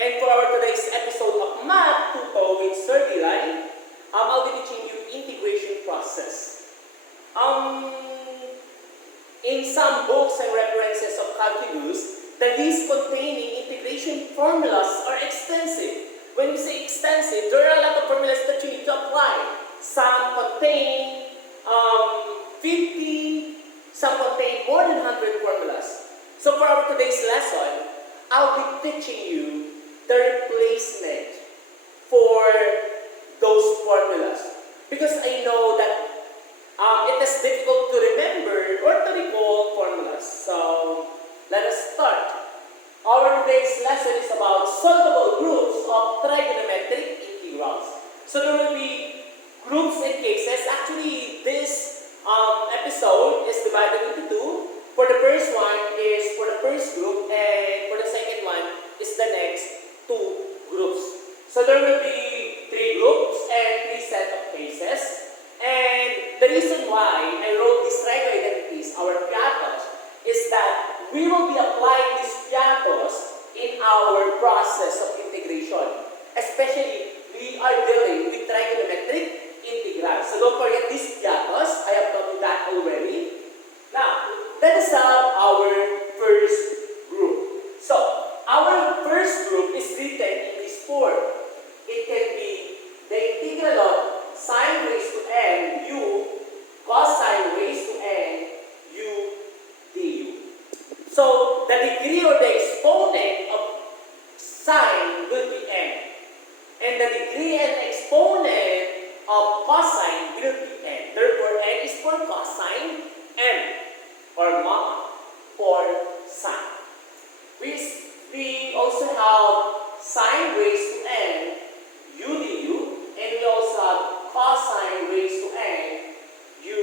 And for our today's episode of Math 2 with Sir Eli, I'll be teaching you integration process. In some books and references of calculus, the list containing integration formulas are extensive. When we say extensive, there are a lot of formulas that you need to apply. Some contain 50, some contain more than 100 formulas. So for our today's lesson, I'll be teaching you the replacement for those formulas. Because I know that it is difficult to remember or to recall formulas. So let us start. Our today's lesson is about solvable groups of trigonometric integrals. So there will be groups and cases. Actually, this episode is divided into two. For the first one is for the first group, and for the second one is the next two groups. So there will be three groups and three set of cases. And the reason why I wrote these trigo identities, our piatos, is that we will be applying these piatos in our process of integration. Especially, we are dealing with trigonometric integrals. So don't forget these piatos. I have taught you that already. Now, let us have our first group. So, our first group is written in this form. It can be the integral of sine raised to n u cosine raised to n u du. So, the degree or the exponent of sine will be n. And the degree and exponent of cosine will be n. Therefore, n is for cosine, m or ma for sine. We also have sine raised to n u du, and we also have cosine raised to n u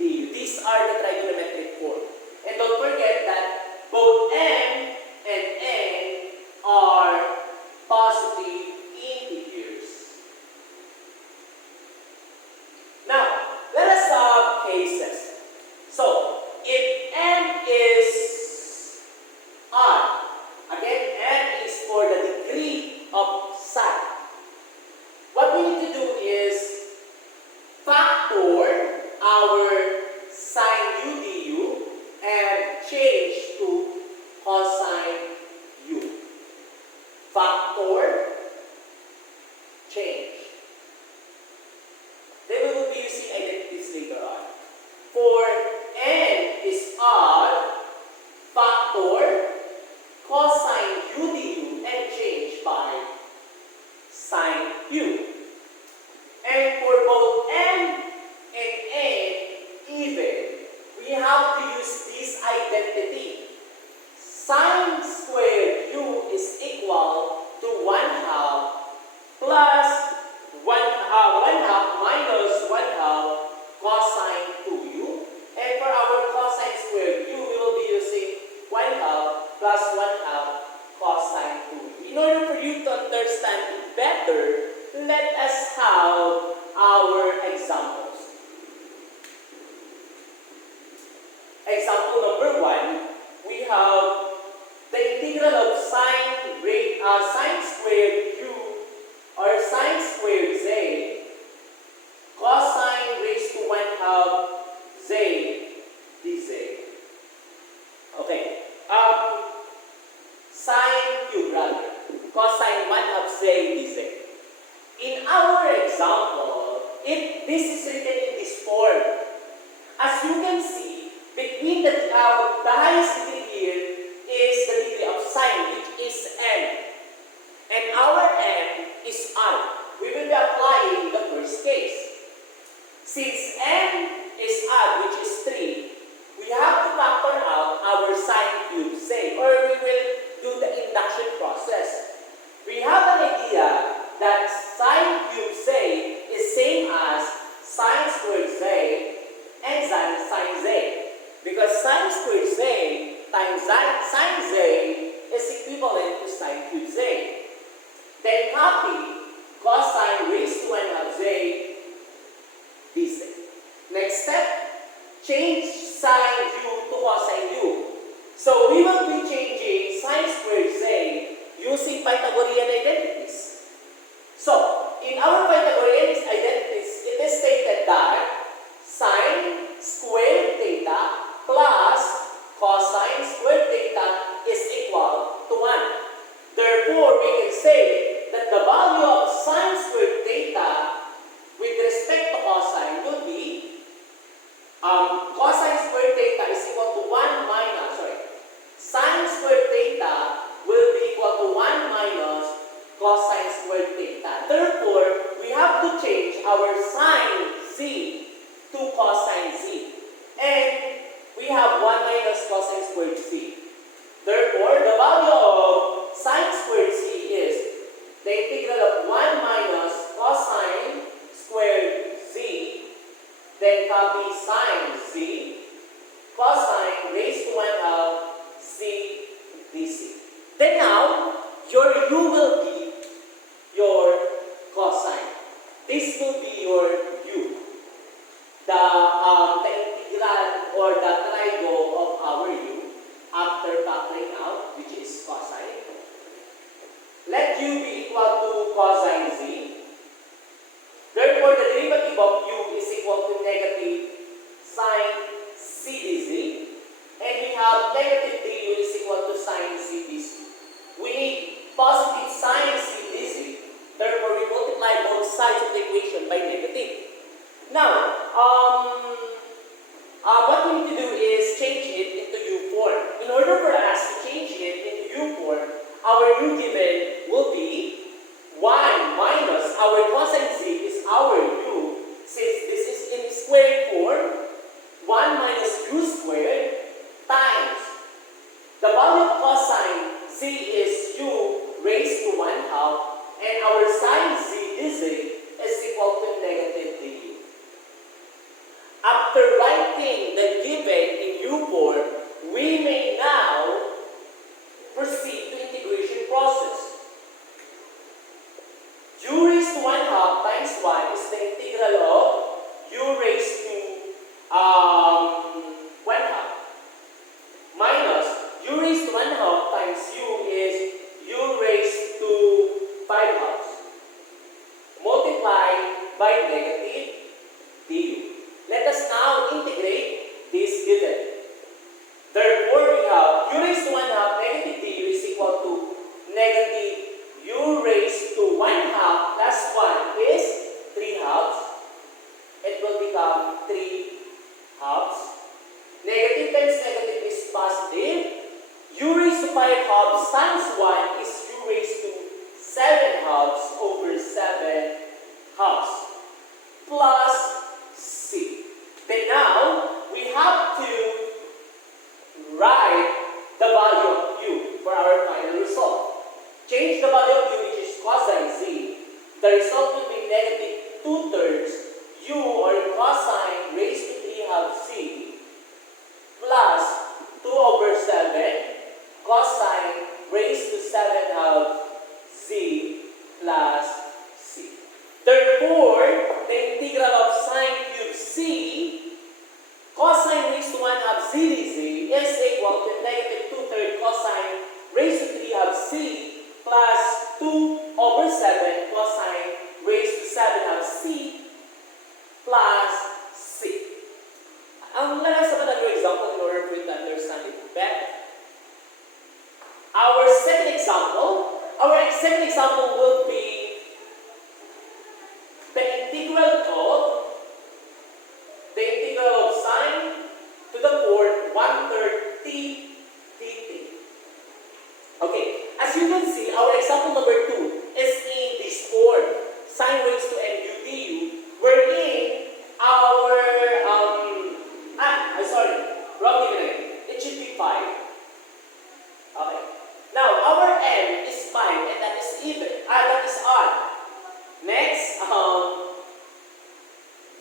du. These are the trigonometric form. And don't forget that both m and n are positive integers. Now, let us have cases. So, if n is odd, again, n is for the degree of sine. What we need to do is factor our sine u du and change to cosine u. Factor, change. Then we will be using identities later on. For n is odd, factor cosine u du and change by sine u. And for both n and n even, we have to use this identity. Sine squared u is equal to 1/2 plus 1/2 minus 1/2 cosine 2u. And for our cosine squared u, we will be using 1/2 plus 1/2 cosine 2u. In order for you to understand it better, let us have our examples. Example number 1, we have the integral of sine squared u or sine squared z cosine raised to 1/2 z dz. Okay. Sine cube rather. Cosine 1/2 z dz. In our example, this is written in this form. As you can see, between the highest degree here is the degree of sine, which is n. And our n is odd. We will be applying the first case. Since n is odd, which is 3, we have to factor out our sine cube z, or we will do the induction process. We have an idea that sine cube z is same as sine squared z and sine z. Because sine squared z times sine z is equivalent to sine cube z. Then copy cosine raised to 1/2 z dz. Next step, change sine u to cosine u. So we will be changing sine squared z using Pythagorean identities. So, in our Pythagorean identities, it is stated that sine squared theta plus cosine squared theta is equal to 1. Therefore, we can say that the value of sine squared theta with respect to cosine would be cosine squared theta is equal to 1 minus, sine squared theta will be equal to 1 minus cosine squared theta. Therefore, we have to change our sine z to cosine z. And we have 1 minus cosine squared z. Therefore, the value of sine squared z is the integral of 1 minus cosine squared z, then copy sine z, cosine raised to 1 half c dc. Then now, your u will be your cosine. This will be your u. The integral or the trigo of our u after factoring out, which is cosine. Let u be equal to cosine z. Therefore, the derivative of u is equal to negative sine c dz. And we have negative 3u is equal to sine c dz. We need positive sine c dz. Therefore, we multiply both sides of the equation by negative. Now, what we need to do is change it into u form. In order for us to change it into u form, our u given will be 1 minus our cosine z is our u. Since this is in squared form, 1 minus u squared times the value of cosine z is u raised to 1 half, and our sine z is equal to negative du. After writing the given in u form, we may now proceed to integration process. U raised to 1 half times 1 is the integral of u raised to 1 half minus u raised to 1 half times u is u raised to 5 halves multiplied by negative du. Let us now integrate this given. Therefore, we have u raised to 1 half negative du is equal to negative u raised to 1 half plus 1 is 3 halves. It will become 3 halves. Negative times negative is positive. U raised to 5 halves times 1 is u raised to 7 halves over 7 halves plus c. Then now, we have to write the value of u for our final result. Change the value of u, which is cosine z. The result will be negative 2/3 u or cosine raised to 3 halves c plus 2 over 7 cosine raised to 7 halves z plus c. Therefore, the integral of sine cube c cosine raised to 1 half z dz is equal to negative 2/3 cosine raised to 3 halves c plus 2 over 7 cosine raised to 7 halves c plus c. Let us have another example in order for you to understand it better. Our second example will be the integral of sine to the fourth 1/3 t dt. Okay, as you can see, our example number 2 is in this form, sine raised to mu du, wherein our wrong dividend. It should be 5. Okay. Now our m is 5, and that is even. That is odd. Next,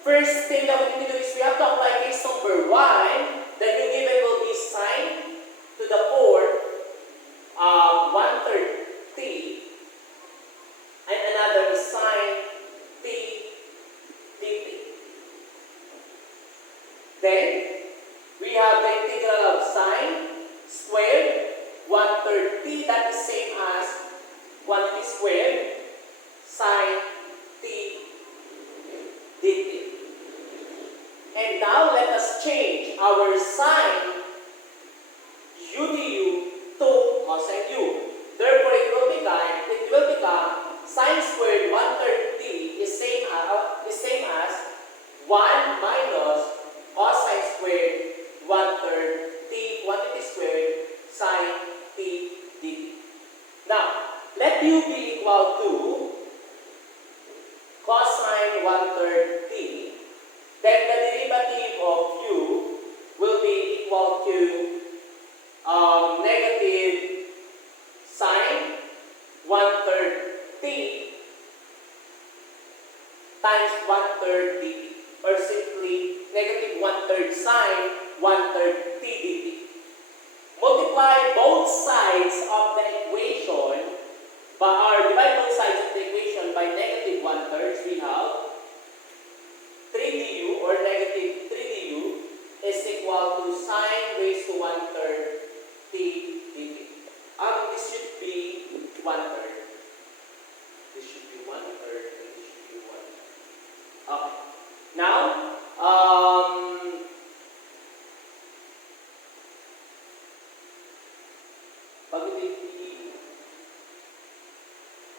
first thing that we need to do is we have to apply case number 1. The new given will be sine to the fourth 1/3 t, and another is sine t dt. Then we have the integral of sine squared 1/3 t, that is same as squared sine t dt. And now let us change our sine u du to cosine u. Therefore, it will become sine squared 1/3 t is same as 1 minus cosine squared 1/3 t quantity squared sine t dt. Now, let u be equal to cosine 1/3 t. Then the derivative of u will be equal to negative sine 1/3 t times 1/3 dt, or simply negative 1/3 sine 1/3 t dt. Multiply both sides of the equation, or divide both sides of the equation by negative 1/3. We have 3 du, or negative 3 du is equal to sine raised to 1/3 t dt. This should be 1/3. This should be 1/3, and this should be 1. Okay. Now,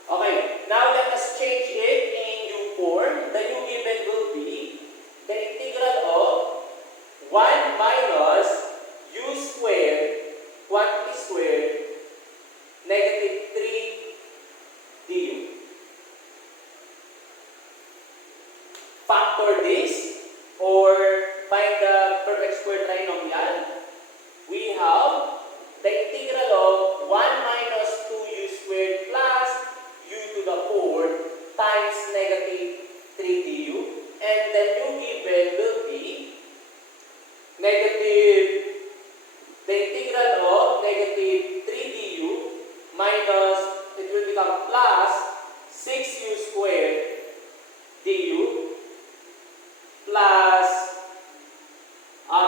okay, now let us change it in u form. The u given will be the integral of 1 minus u squared quantity squared negative 3 du. Factor this or find the perfect square trinomial. We have the integral of 1 minus 2u squared plus u to the 4 times negative 3 du. And the u given will be negative, the integral of negative 3 du minus, it will become plus 6u squared du plus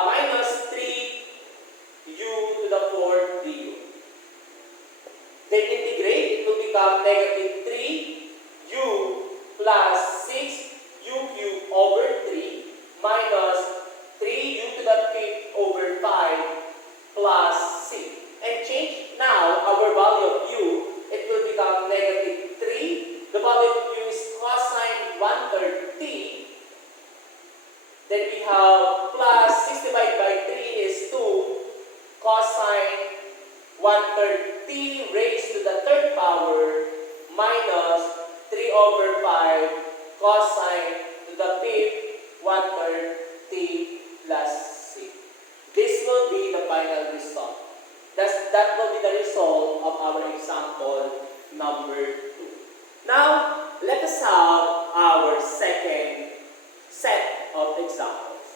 minus 3u to the 4 du. Then integrate, it will become negative 3u plus 6u cubed over 3 minus 3u to the 5th over 5 plus c. And change now our value of u, it will become negative 3. The value of u is cosine 1/3 t. Then we have plus 6 divided by 3 is 2 cosine 1/3 t raised to the 3rd power minus 3 over 5 cosine to the 5th 1/3 t plus c. This will be the final result. That will be the result of our example number 2. Now, let us have our second set of examples.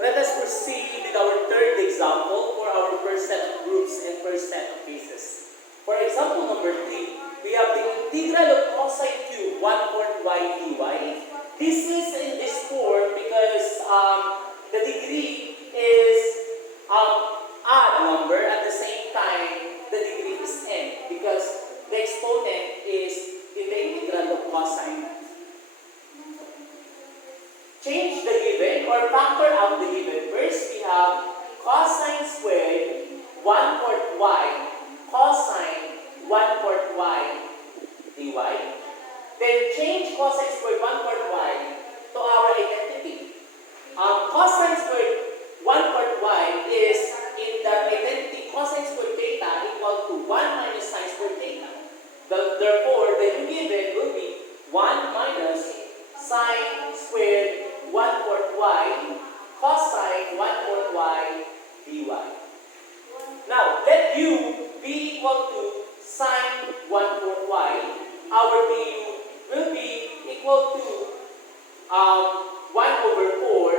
Let us proceed with our third example for our first set of groups and first set of cases. For example number 3, we have the integral of cosine cube 1/4 y dy. This is in this form because the degree is odd number, at the same time the degree is n because the exponent is in the integral of cosine. Change the given or factor out the given. First, we have cosine squared 1/4 y cosine 1/4 y dy. Then change cosine squared 1/4 y to our identity. Cosine squared 1/4 y is in the identity cosine squared theta equal to 1 minus sine squared theta. Therefore, the new given will be 1 minus sine squared 1/4 y cosine 1/4 y dy. Now, let u be equal to sine 1/4 y. Our du will be equal to 1/4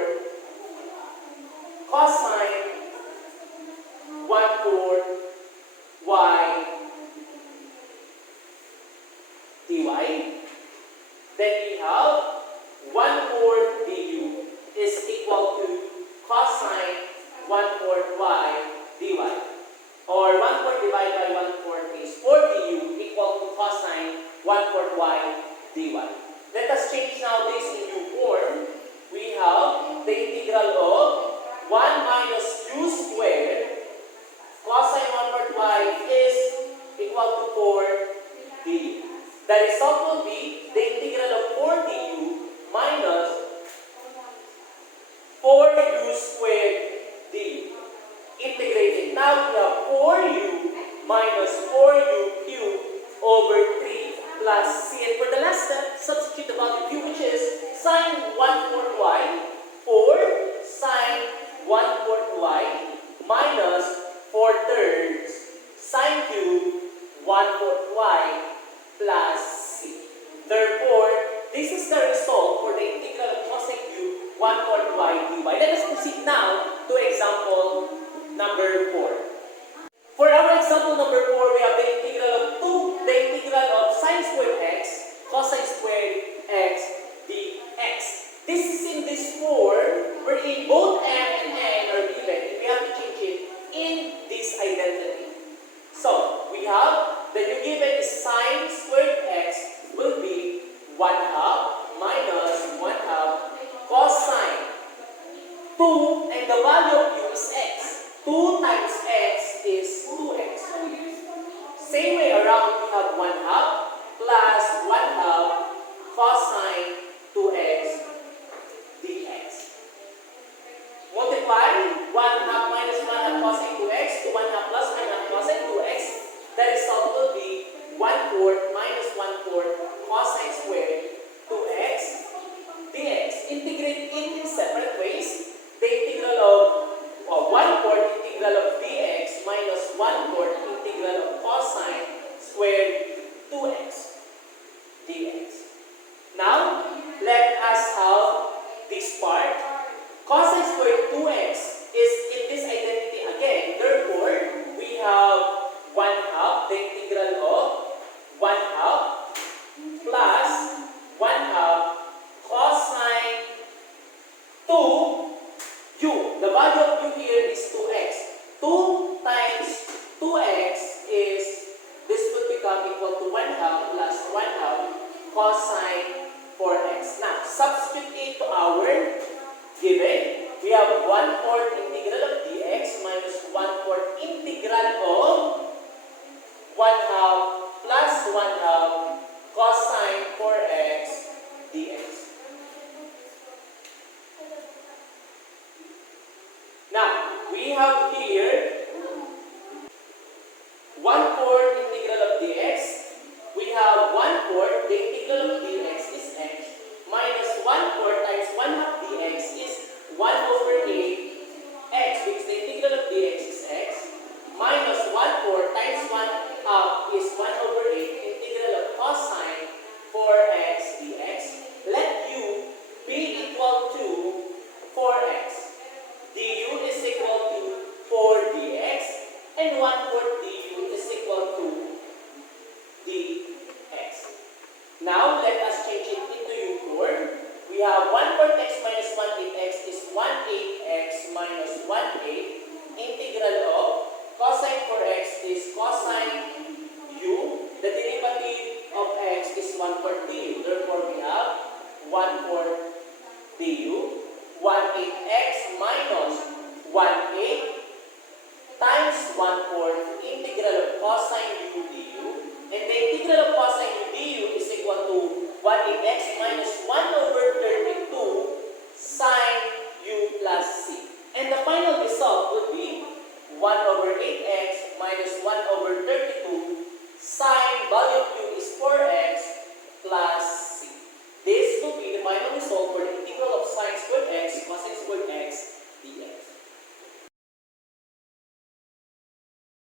cosine 1/4 y dy. Then we have 1/4 du is equal to cosine 1/4 y dy. Or 1/4 divided by 1/4 Integrating. Now we have 4u minus 4u cubed over 3 plus c. And for the last step, substitute the value of u, which is sine 1/4 y, 4 sine 1/4 y minus 4/3 sine cube 1/4 y plus c. Therefore, this is the result for the integral of cosine cube 1/4 y dy. Let us proceed now to example number 4. For our example number 4, we have the integral of sine squared x, cosine squared x dx. This is in this form wherein both m and n are given, and we have to change it in this identity. So, we have the new given is sine squared x will be 1/2 minus 1/2 cosine 2, and the value of u is x. 2 times x is 2x. Same way around, we have 1/2 plus 1/2 cosine 2x dx. Multiply 1/2 minus 1/2 cosine 2x to 1/2 plus 1/2 cosine 2x. The result will be 1/4 minus 1/4 cosine squared 2x dx. Integrate in separate ways. The integral of 1/4 integral of dx minus 1/4 integral of cosine squared 2x dx. Now, let us have this part. Cosine squared 2x is in this identity again. Therefore, we have 1/2, the integral of 1/2 plus 1/2 cosine 2u. The value of u here is 2x. 2 times 2x is, this would become equal to 1/2 plus 1/2 cosine 4x. Now, substitute it to our given. We have 1/4 integral of dx minus 1/4 integral of 1/2 plus 1/2 cosine 4x dx. Now, we have here 1/4 integral of dx. We have 1/4, the integral of dx is x, minus 1/4 times 1/2 dx is 1/8 x, because the integral of dx is x, minus 1/4 times 1/2 is 1/8 integral of cosine 4x dx. Let u be equal to 4x. Du is equal to 4 dx, and 1/4 du is equal to dx. Now, let us change it into u form. We have 1/4 x minus 1/8 x is 1/8 x minus 1/8 integral of cosine 4x is cosine u. The derivative of x is 1/4 du. Therefore, we have 1/4 du. 1/8 x minus 1/8 times 1/4 integral of cosine u du. And the integral of cosine u du is equal to 1/8 x minus 1/8